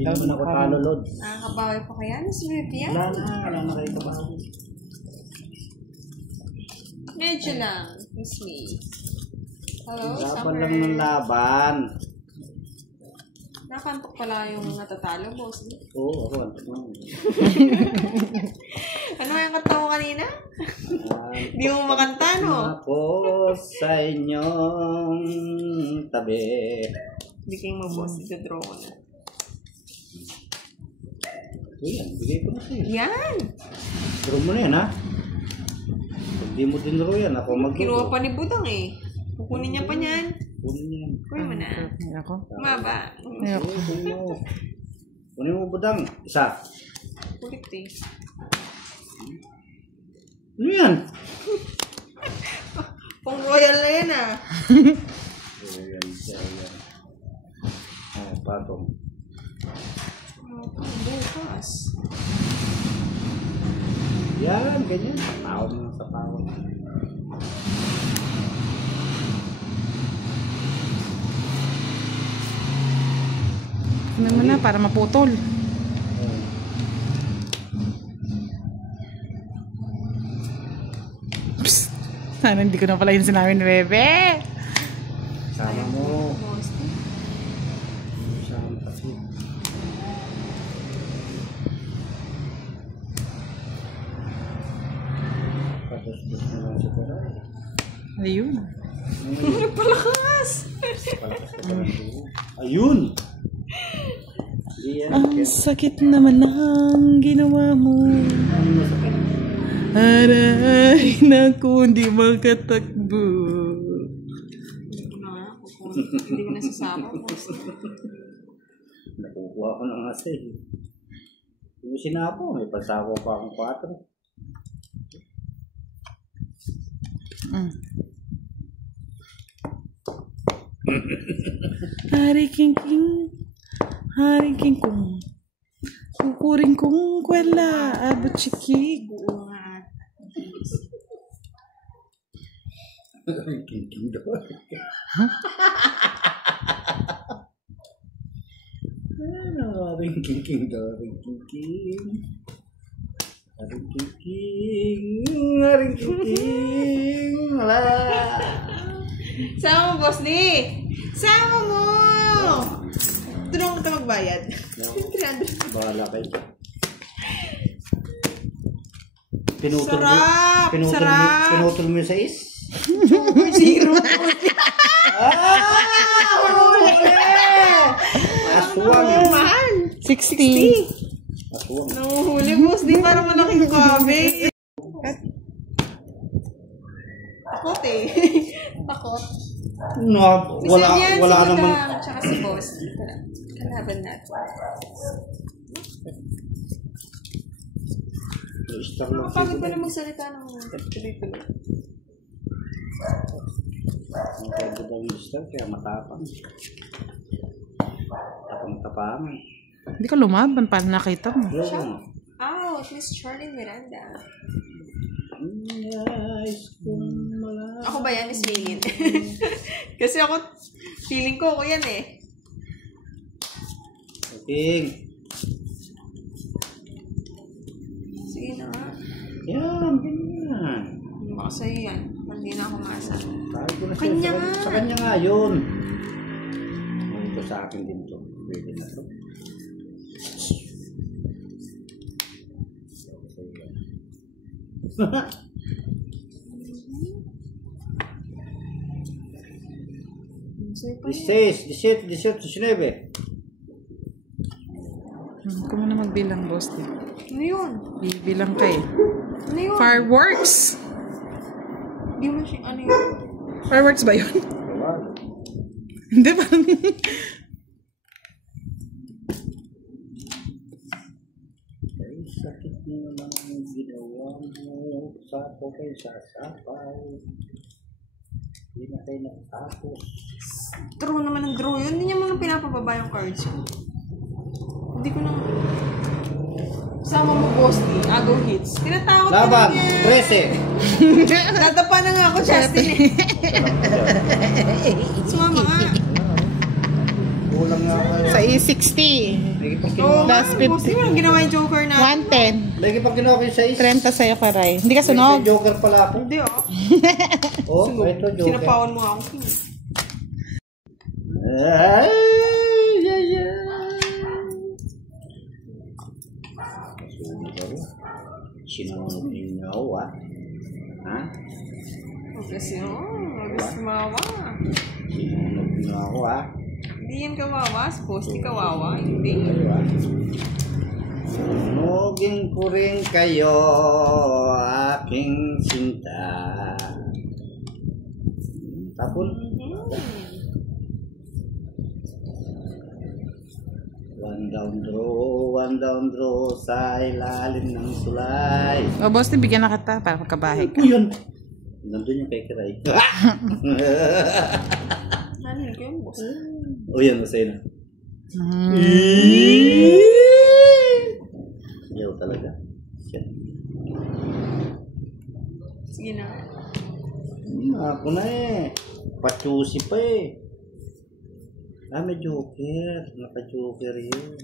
Hindi naman ako talo, Lord. Nakakabawi pa kaya? Naswerte yan? Wala na kayo kabawi. Medyo lang. Miss me. Hello, laban Summer. Lang ng laban. Nakantok pala yung natatalo, boss. Oo, ako antok naman. Ano yung kanta mo kanina? Hindi mo makanta, no? Ako sa inyong tabi. Hindi kayo mag-boss. Ito-draw ko na. Yan, bigay ko na sa'yo. Yan! Draw mo na yan, ha? Hindi mo din draw yan. Ako mag-draw. Kinuha pa ni Budang, eh. Kukunin niya pa niyan. Kunin yan. Kunin mo na. Ako? Maba. Kunin mo, Budang. Isa. Kulit, eh. Ano yan? Pang royal na yan, ah. Ayan, ayan. Oh, patong. Bukas. Yan, ganyan. Tawag mo sa tawag. Naman na, para maputol. Psst! Sana hindi ko na pala yung sinabi ni Bebe. Sama mo. Sama kasi. Patos-dos na lang siya pala. Ayun. Palakas! Palakas ka pala. Ayun! Iyan. Ang sakit naman ng ginawa mo. Ano mo sakit? Aray, naku, hindi makatakbo. Hindi ko na hindi ko nasasama. Nakukuha ko ng kasi. Yung sinapo, may pasako pa akong 4. Hari king kong kukuring kong kwela abot chiki. Oo nga. King daw. Ano, king daw, king. Wala. Sama mo, boss ni! Sama mo! Tulungan kita magbayad. 300. Bahala kayo. Sarap! Sarap! Pinutol mo yung 6? 0. Huli! Aswang. Mahal! 60. Aswang. Nanguhuli, boss. Di parang malaking kabe. Takot eh. Takot. No, wala naman. Tsaka si boss. Kalaban natin. Nakapagod pa na magsalita ng tuloy-tuloy. Ang pwede daw yung star, kaya matapang. Tapang-tapangan. Hindi ka lumaban para nakita mo. Ouch, Miss Charlene Miranda. Ako ba yan, Miss Raylene? Kasi ako, feeling ko ako yan eh. King. Sige na nga. Yan, ganyan. Baka sa'yo yan. Hindi na ako maasa. Sabi ko na siya, Kanya nga. sa kanya nga yun. Ito sa akin din to. Pwede na to. Sa'yo pa yan. 16, 17, 18, 19. Huwag muna magbilang, boss. Ano yun? Bibilang ka eh. Ano yun? Fireworks! Hindi mo siya, ano yun? Fireworks ba yun? Hindi ba? Ay, sakit mo naman ang ginawa mo. Sapo kayo sasapaw. Hindi na kayo nakatapos. Draw naman ang draw yun. Hindi niya mga pinapababa yung cards yun. Hindi ko na... Sama mo, boss ni Agaw Hits. Tinatakot Laban! ka na 13! Natapa na nga ako, Justin. Sumama nga. Kulang nga kayo. Sa E60. Lagi pang Oo, kinuha. Plus 50. bossy, walang ginawa yung joker na. 110. Lagi pang kinuha ko yung 6. 30 sa'yo, Karay. Hindi ka sunog. May joker pala ako. Hindi oh. Oh, ito joker. Sinapawan mo ako. Ay, ay, ay. Sinunod ninyo ako, ha? Kasi gusto mawa. Sinunod ninyo ako, Hindi yan kawawa. Suppose di kawawa. Hindi. Sunugin ko rin kayo, aking sinta. Tapon. One down draw sa ilalim ng tulay. O, boss, bigyan na kita para magkabahay ka. Yun. Nandun yung kay Kiray. Nanin ko yung boss. O yan, masaya na. Yaw talaga. Shit. Sige na. Ako na Pachusi pa may joker. Naka-joker yun.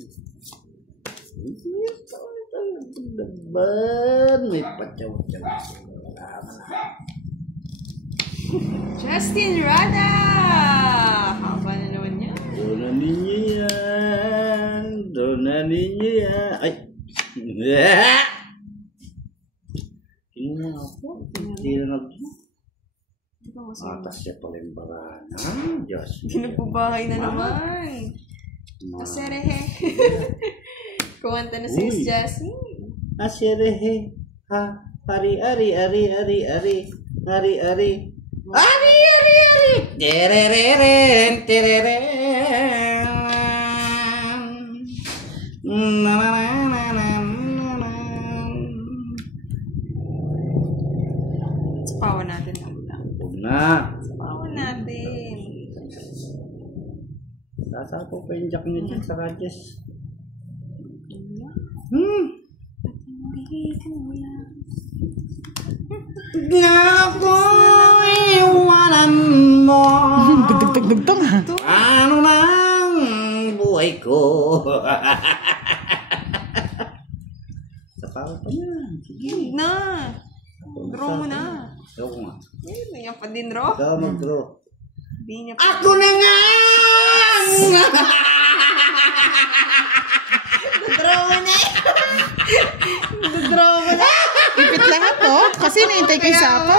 May pachaw-chaw. Justin Rada! Haba na naman yan. Doon na ninyo yan. Ay! Tingnan ako. Hindi na atas siya pala yung barana. Diyos. Pinagpabahay na naman. Aserehe. Kumanta na si Jasmine. Aserehe. Ha. Ari. Ari. Terereren. Sapawan natin lang. Sapawan natin. Sasapo pa yung jack niya dyan sa radyo. Ako iwanan mo. Dugtong ha. Ano nang buhay ko? Sapawan pa yan. Sige. Na. Draw mo na. Draw ko nga. Yan pa din draw. Ikaw mag-draw. Di niya pa. Ako na nga! Draw mo na. Draw mo na. Ipit lahat kasi naintay ko yung sapo.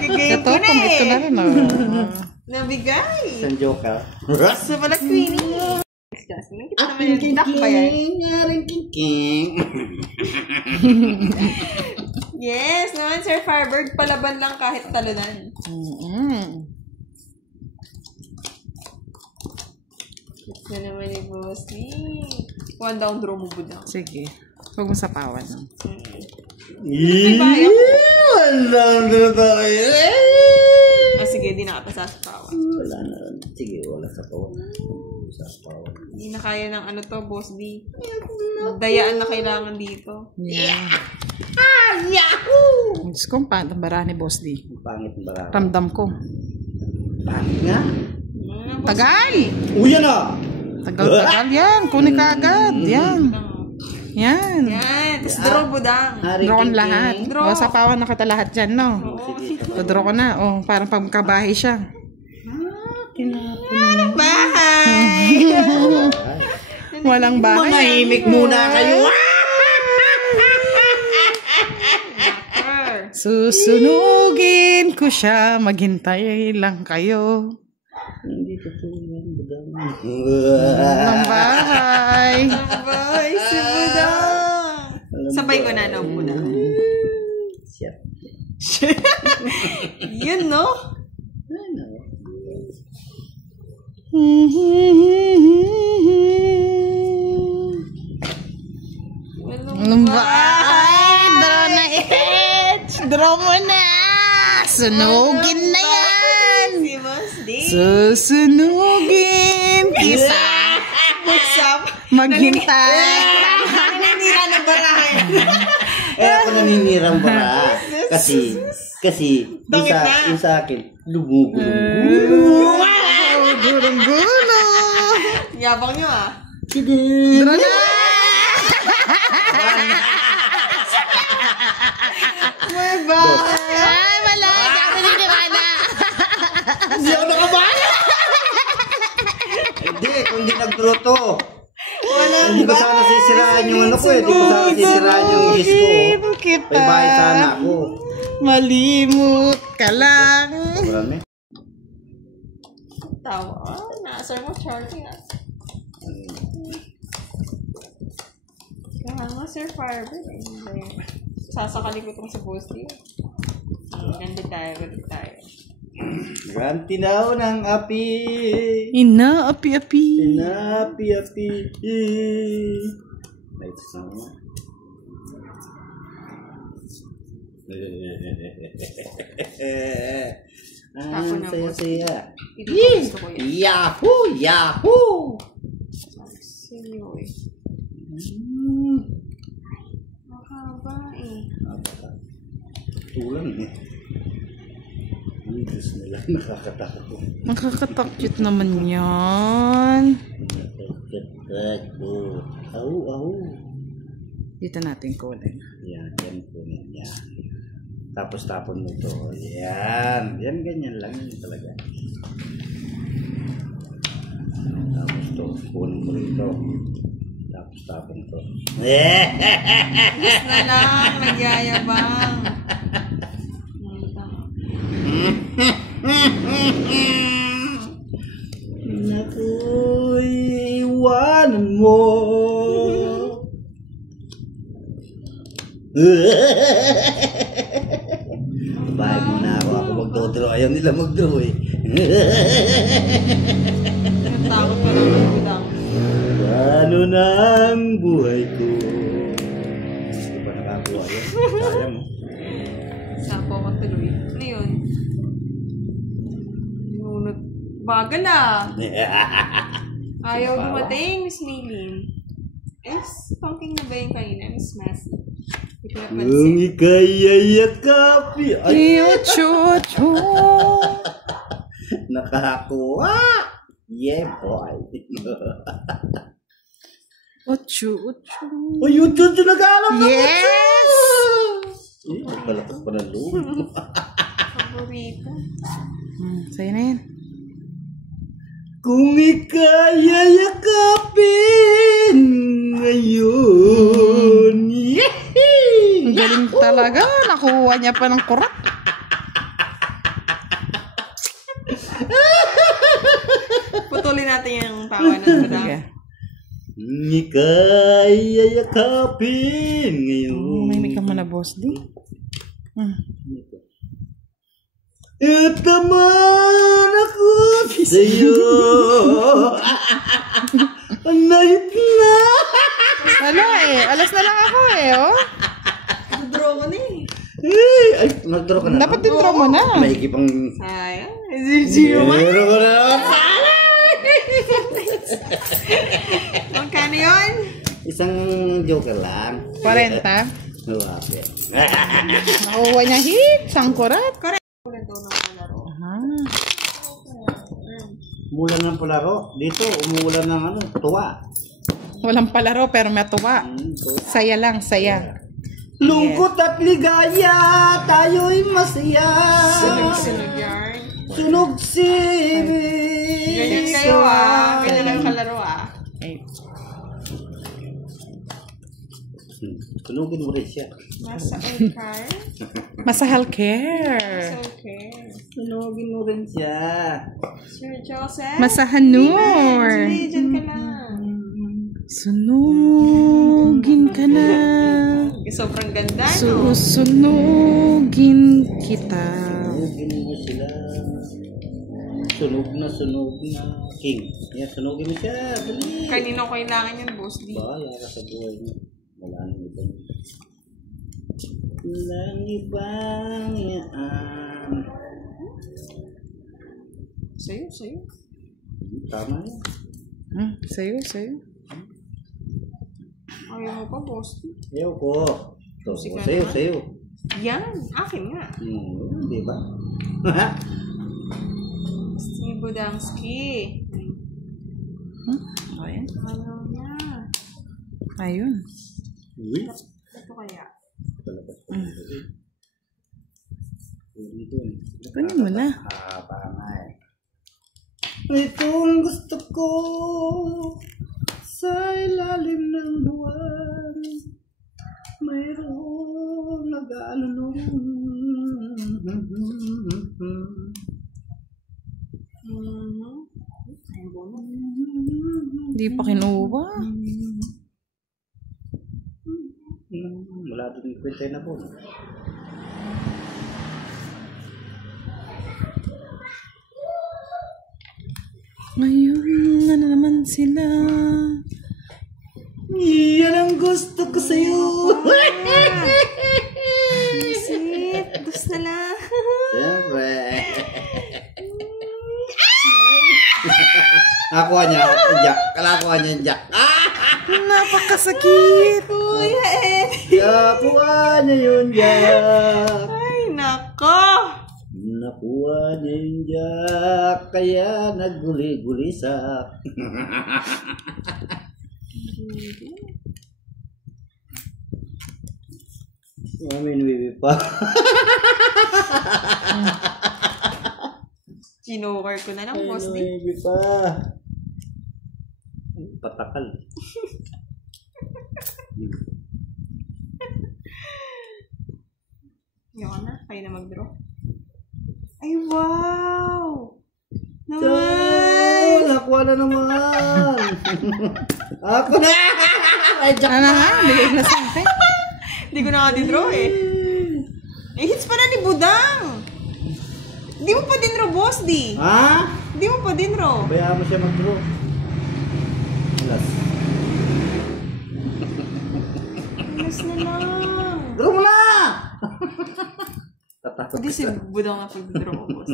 Gigame Ito, ko na pamit ko na rin Nabigay. Isang joker. So pala Queenie. Jasmine, kita naman yung duck pa yan. Yes, naman Sir Firebird, palaban lang kahit talunan. Na naman ni Bossy. One down draw mo budang. Sige. Huwag mo sapawan. Sige, di nakatasasapawan. Wala na. Sige, wala sa pawan. Hindi na kaya ng ano to, Boss D. Dayaan na kailangan dito. Yeah. Yahoo! Diyos ko, paano bara ni Boss D? Pangit ng barako. Ramdam ko. Pangit nga. Tagal! Uyan na! Tagal yan. Kunin ka agad. Yan. Yan. Yan. Tapos draw budang. Draw ko lahat. Draw. O, sapawan na kita lahat dyan, no? Draw ko na. O, parang pagkabahay siya. Bahay! Walang bahay. Manahimik muna kayo. Susunugin ko siya. Maghintay lang kayo. Hindi totoo yan, budang. Walang bahay. Bahay si budang. Sabay ko na, no, budang. Shit. Yun, no? Walang bahay. Draw na edge. Draw mo na. Sunugin na yan. Si Boss D. Susunugin. Isa. What's up? Maghintay. Naninira ng barahay. Ako naninirang bara. Kasi, yung sa akin, lumugo. Gulong-gulong. Yabang nyo ah. Draw na! May ba? Ay, wala. Hindi ako naniniwala. Hindi ako nakabaya! Hindi, kung di nag-draw to. Hindi ko sana sisiraan yung ano ko eh. Hindi ko sana sisiraan yung his ko. Kita. May bahay sana ako. Malimut ka lang. Marami. Tawa. Ah, naasar mo charging ah. Kaya nga Sir Firebird. Sasakali ko itong sa Bosti. Ganda tayo. Ganti daw ng api. Ina, api-api. Api-api. Lights na. Tapo na po. Saya. Hindi ko gusto ko yan. Yahoo! Yahoo! Sino eh. Mahaba eh. Tulang eh. Ay, Diyos nila. Nakakatakot. Nakakatakot naman yan. Nakakatakot. Au. Dito natin kulay. Yan po yan. Tapos tapon mo ito. Yan. Yan, ganyan lang yun talaga. Tapos ito. Kunin mo rito. Tapos tapon ito. Gusto na lang. Nagyayabang. Naku, iwanan mo. Bahay mo na ako. Ako magdodraw. Ayaw nila magdraw eh. Takot pa lang lang. Ano na ang buhay ko? Hindi pa nakakuha yan. Kaya mo. Sapo ko tuloy. Ano yun? Nunod. Bagal ah. Ayaw dumating, Miss Maylin. Pumpkin na ba yung kanina, Miss Massey? Hindi ko Kung napansin. ika'y yayakapi. Ay, Chuchu. nakakuha. Yeah, boy. Uchu. Uy, yun nag-aalam na. Yes! Eh, palakas pa ng loob. Paborito. Sa'yo na yan. Kung ika'y yayakapin ngayon. Ang galing talaga. Nakuha niya pa ng kurak. Putulin natin yung tawanan ko na. Sige. Kung ika'y yayakapin ngayon. May ka mo na, boss. Di? At naman ako sa'yo. Ang nahit na. Wala eh. Alas na lang ako eh, oh. Draw ko na eh. Ay, nag-draw ka na. Dapat din-draw mo na. May ikipang... Sayang. Zero man. Meron ko na naman. Magkano yun? Isang joker lang. 40. Luwape. Nakuha niya hit. Sang kurat. Correct. Ulit daw ng laro. Umulan ng palaro. Dito, umuulan ng ano, tuwa. Walang palaro pero may tuwa. Saya lang, saya. Lungkot at ligaya, tayo'y masaya. Sunog-sunog yarn. Sunog sibig. Ganyan kayo ah. Ganyan lang kalaro ah. Ay, Sunugin mo rin siya. Nasa car. Masahal care. It's okay. Sunugin mo rin siya. Sir Joseph. Masahanur. Sige, dyan ka lang. Sunugin ka na. Sobrang ganda, no? Susunugin kita. Sunugin mo sila. Sunog na. King. Yan, sunugin mo siya. Dali. Kanino kailangan yan, Boss D? Bahala ka sa buhay mo. Wala nang ibang. Walang ibang yan. Sa'yo. Tama yan. Sa'yo. Ayaw mo pa, Boss D? Ayaw ko. Ito, Musika sa'yo. Yan. Akin nga. Di ba? Steve Budansky. Ayun. Ayaw niya. Ayun. Uy. Ito kaya. Kunin mo na. Pangay. Itong gusto ko sa ilalim ng buwan, mayroong nag-aalulong. Hindi pa kinuha. Wala doon yung kwenta na po. Ngayon na naman sila. Yan ang gusto ko sa'yo. Sweet. Gusto na lang. Siyempre. Nakuha niya. Jack. Kalakuha niya yung Jack. Napakasakit. Kuya Ed. Nakuha niya yun, Jack. Ay, nako. Nakuha niya yung Jack. Kaya nagguli-guli sa... May nuwiwi pa. Kinoker ko na lang, boss. May nuwiwi pa. Patakal. Ayoko na. Kayo na mag-draw. Ay, wow! Naman! Naman! Nakuha na naman! Ako na! Ay, Jack Ano nga? Bigay na sa akin. Hindi ko na nga din-draw eh. Eh, hits pa na ni Budang! Hindi mo pa din-draw, boss, di? Ha? Hindi mo pa din-draw. Bayaan mo siya mag-draw. Alas. Alas na lang. Draw mo na! Tatakot Hindi si Budang na pag-draw ko, boss.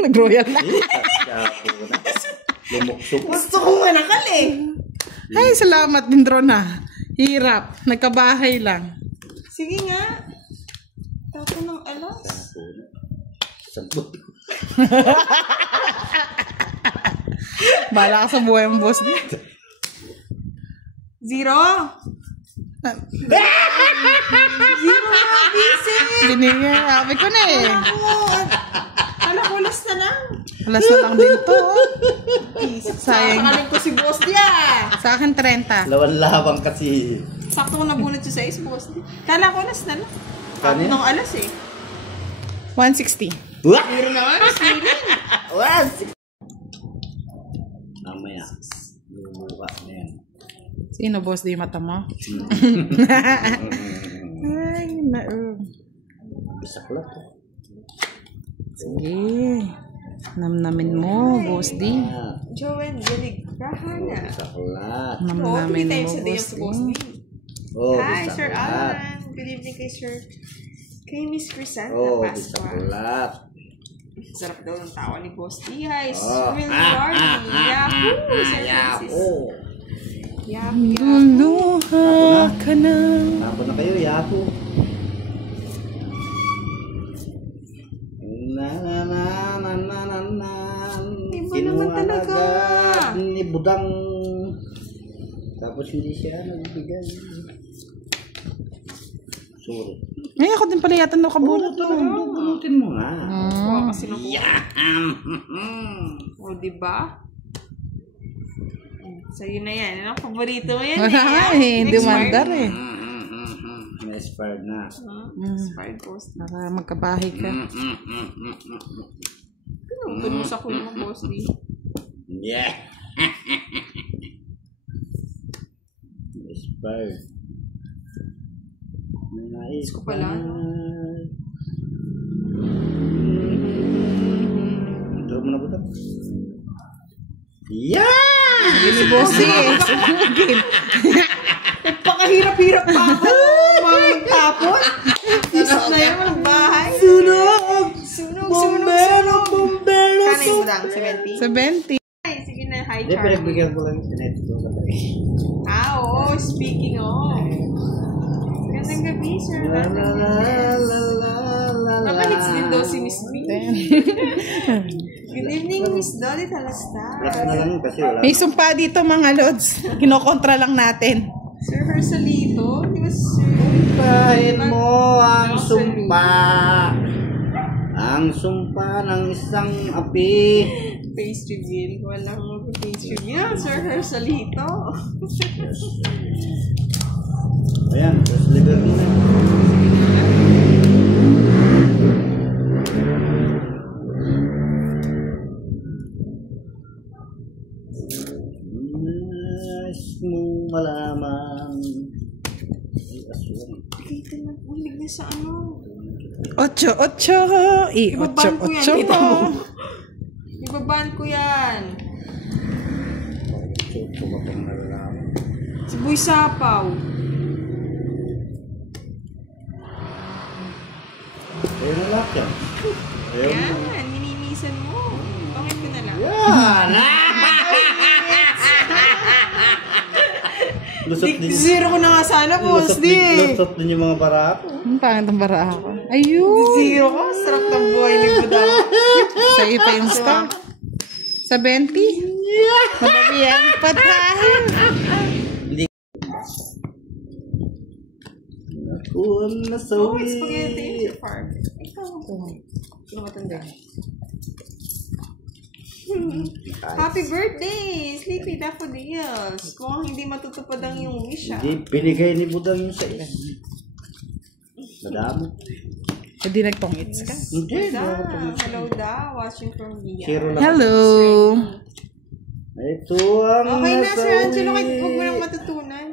Nag-royal na. Lumuksok. Gusto ko nga nakal eh. Ay, salamat din, Drona. Hirap. Nagkabahay lang. Sige nga. Tapo ng alas. Sabot. Bala ka sa buhay ang boss dito. 0. 0 na, busy. Binigay. Sabi ko na eh. Kala ko alas na lang. Alas na lang din to. Sayang. Sakaling ko si boss dia. Sa akin, 30. Lawan-lawang kasi. Sakto ko nabunot siya sa boss dia. Kala ko alas na lang. Kano Tapo yan? ng alas eh. 160. Wah! 0 na nga, feeling. Mamaya. Lumuka na yan. Sino boss di mata mo? Ay, Bisak lang to. sige. Namnamin mo, boss di. Joanne, galig. Rahana. Bisak lang. Oo, Namnamin hindi tayo mo, sa day boss sa boss di. D. Oh, Hi, bisak Sir lang. Alan. Good evening kay Sir. Kay Miss Crisanta Oh, bisak Pasqua. lang. Sarap daw ng tawa ni Boss D. Hi, Oh. Swill Garden. Yahoo! Sir Francis. Oh. Yahoo! Luluha ka na. Tapos na kayo, Yahoo. Na na na na na na na. Iba naman talaga. agad ni Budang. Tapos hindi siya nagbigay. Sorry. Ay, ako din pala yata nakabulot. Bunutin mo nga. Wow, kasi naku. Yeah. O, diba? Sa'yo na yan. Ano, paborito mo yan Wala nga eh. Hindi mandar eh. May expired na. Expired Boss D. Para magkabahay ka. Pinupin mo sa kuya mo, Boss D. Yeah. Expired. Nais ko pala, no? Draw mo na ba ito? Yeah! Hindi boss eh. Pakahirap-hirap pa ako. Magtapon. Isip na yun, magbahay. Sunog! Sunog, Bombero! sunog. Bombero! Kano yung budang? 70? 70. Ay, sige na. Hi, Hindi, Charlie. pinagbigyan ko lang yung sinet ko sa tayo. Oo. Speaking of. Magandang gabi, Sir. La la la la la la Nakalits din daw si Miss B. Good evening, Miss Dolly Talastar. Last na lang kasi wala. May sumpa dito mga lods. Kinokontra lang natin. Sir Hersalito? Di ba sir? Sumpahin mo ang sumpa. Ang sumpa ng isang api. Face reveal. Walang mag-face reveal. Sir Hersalito. Ayan, first liberty na. Nais mong malaman. Ay, aswang. Dito na. Ulig na sa ano. 8-8. Ibaban ko yan. 8-8 Dito. mo. Ibaban ko yan. Ito ba pang nalalaman? Si Boy Sapaw. Ayaw na lahat yan. Ayaw na. Yan. Nininisan mo. Pangit ko na lang. Yan! Lusot din. Zero ko na nga sana, boss. Lusot din yung mga barako. Ang pangit ang bara ako. Ayun. Zero ko. Sarap ng buhay ni Buda. Sa iyo pa yung stock. Sa 20? Mababiyan patahin. Ako ang Oh, nasawi. it's spaghetti. It's farm. Ikaw. Sino matanda? Happy birthday, Sleepy Daffodils. Mukhang hindi matutupad ang iyong wish, ah. Hindi, binigay ni Budang yung sa isa. Madami. Hindi nagpong-its ka. Hindi. Da, hello da, watching from Via. Zero lang. Hello. Ito ang Okay na, Sir nasawi. Angelo, kahit huwag mo nang matutunan.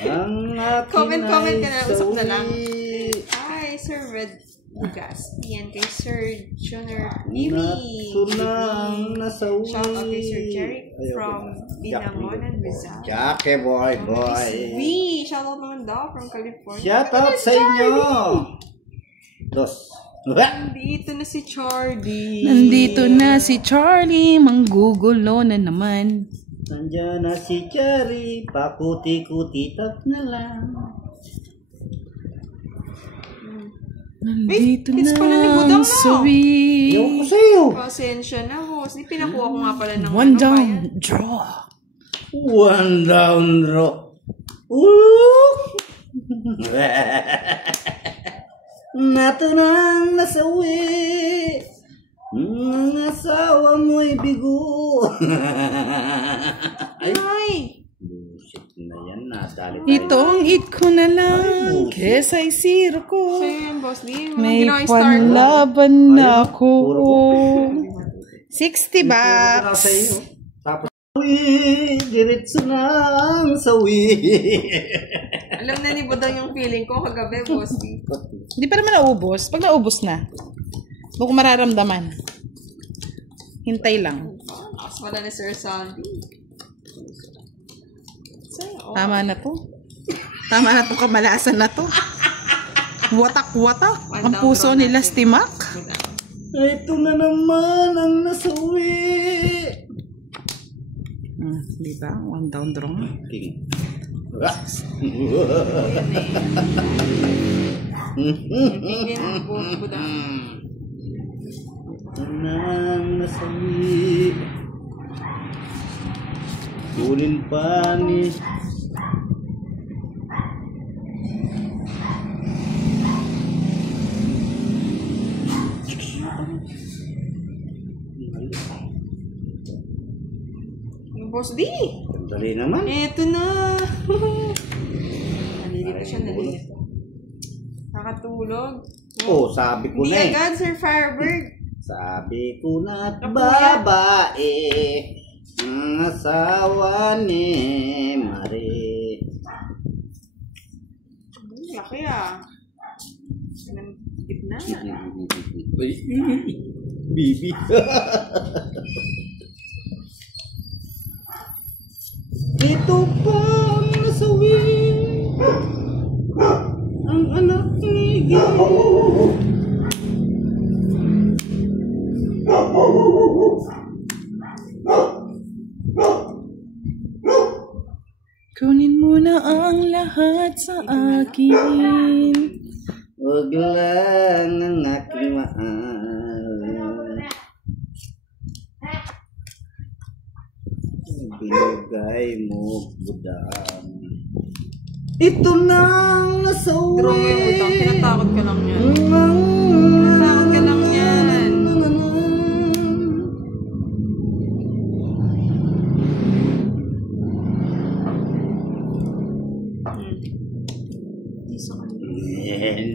Ang akin Comment ka na, ay usap na lang. sawi. Hi, Sir Red Gaspi, and kay Sir Junior Nato Nimi. na ang nasawi. Shout out kay Sir Jerry Ayoko from na. Binangon and Rizal. Jackie boy, boy. Miss V, shout out naman daw from California. Shout out sa inyo. Dos. Nandito na si Charlie. Nandito na si Charlie. Manggugulo na naman. Nandiyan na si Cherry. Pakuti-kuti tap na lang. Nandito Ay, it's pala ni na Budang ang na. sawi. Ayaw ko sa'yo. Pasensya na, boss. Di pinakuha ko nga pala ng One ano, down, bayan. draw. One down draw. Ooh. Nato nang nasawi. Ang asawa mo'y bigo. Ay, Ay! bullshit na yan. Nadali tayo. Itong eat ko na lang. Kesa isiro ko. Sa'yo yan, boss. Di, May ginawa yung star ko. panlaban na ako. Puro 60 Wala bucks. sa iyo. Tapos, sawi, diretso ng sawi. Alam na ni Budang yung feeling ko kagabi, boss. Hindi pa naman naubos. Pag naubos na, doon ko mararamdaman. Hintay lang. Mas wala ni Sir Sandy. Sa'yo, oh. Tama na to. Tama na to, kamalasan na to. Watak-watak. Ang puso nila stimak. Ito na naman ang nasawi. Di ba? One down draw. King. Tingin ang boss Budang. Ito na ang nasawi. Kunin pa ni Yung boss D. Dali naman. Eto na. Nalilito siya, nalilito. Nakatulog. Oh, sabi ko Hindi na eh. agad, Sir Firebird. Sabi ko na Napuya. babae ang asawa ni Marie. Laki ah. Pinanggit na. Bibi. Ito pa ang nasawi. Ang anak ni Gil. Kunin mo na ang lahat sa akin. Huwag lang ang aking mahal. Binigay mo budang. Ito nang nasa Draw mo yung utang. uwi. Tinatakot ka lang yan. Tinatakot ka lang yan.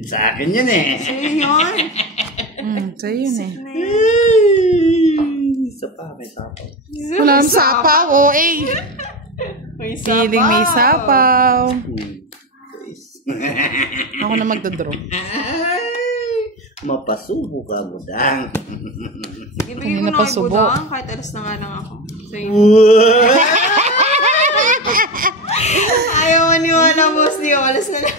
Sa akin yun eh. Sa'yo yun. Sa'yo yun eh. Isa pa, may sapaw. Wala nang sapaw, oh eh. May Feeling may sapaw. Guys. Ako na magdodraw. Mapasubo ka, budang. Ibigay Hindi ko na na kay pasubo. Budang kahit alas na nga lang ako. Sa'yo. Ayaw maniwala, boss. Di alas na lang.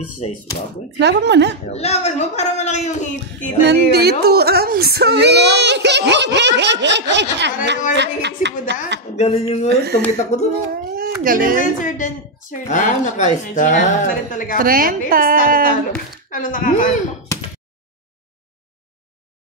This is a swab. Laban mo na. Laban mo, para malaki yung hit kita Nandito ang sawi. Para naman naging si Budang. Galing yung tumit ako doon. Galing. Hindi naman Sir Dan. Ah, naka-star. Galing talaga ako. 30. Talo-talo. Ano nakakalo?